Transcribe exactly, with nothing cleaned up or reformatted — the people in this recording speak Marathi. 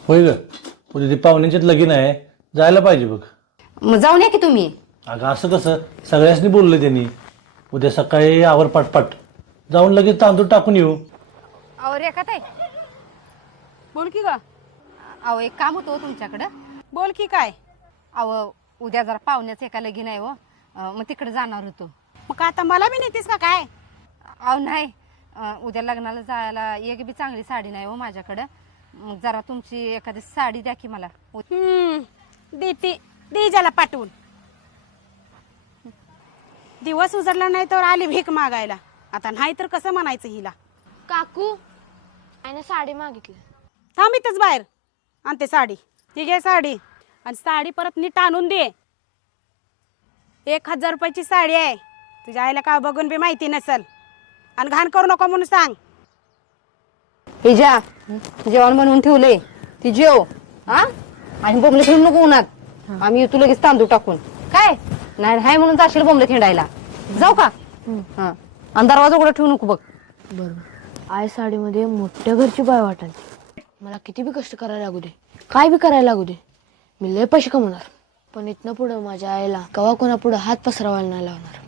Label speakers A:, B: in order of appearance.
A: होय ग, उद्या ती पाहुण्यांच्यात लगीन आहे, जायला पाहिजे बघ.
B: मग जाऊन या की तुम्ही.
A: अगं असं कसं, सगळ्यांनी बोललं त्यांनी. उद्या सकाळी आवर पाटपाट जाऊन लगेच तांदूळ टाकून येऊ.
B: अहो रेखा ताई,
C: बोल की ग.
B: अहो एक काम होतं हो तुमच्याकडं.
C: बोल की काय.
B: अहो उद्या जरा पाहुण्याचं एका लगीन आहे हो, अं, मग तिकडे जाणार होतो.
C: मग आता मला बी नेतीस का काय.
B: अहो नाही, अं, उद्या लग्नाला जायला एक बी चांगली साडी नाही हो माझ्याकडं. मग जरा तुमची एखादी साडी द्या की मला.
C: हम्म देती दे ज्याला पाठवून. दिवस उजडला नाही तर आली भीक मागायला. आता नाही तर कसं म्हणायचं हिला.
D: काकू आईने साडी मागितली.
C: थांब इथंच बाहेर आणते साडी. ही घे साडी आणि साडी परत नीट आणून दे. एक हजार रुपयाची साडी आहे. तुझ्या आईला का बघून बी माहिती नसल आणि घाण करू नको म्हणून सांग.
B: हे ज्या जेवण बनवून ठेवलंय ती जेव हा, आणि बोंबले ठेवून नको उन्हात. आम्ही येतो लगेच तांदूळ टाकून. काय नाही हाय म्हणून जाशील बोंबले खेळायला. जाऊ का? हा, आणि दरवाजा उघडा ठेवू नको बघ.
D: बरोबर. आई साडीमध्ये मोठ्या घरची बाय वाटाल. मला किती बी कष्ट करायला लागू दे, काय बी करायला लागू दे, मी लय पैसे कमवणार. पण इथनं पुढं माझ्या आईला कवा कोणा पुढं हात पसरवायला नाही लावणार.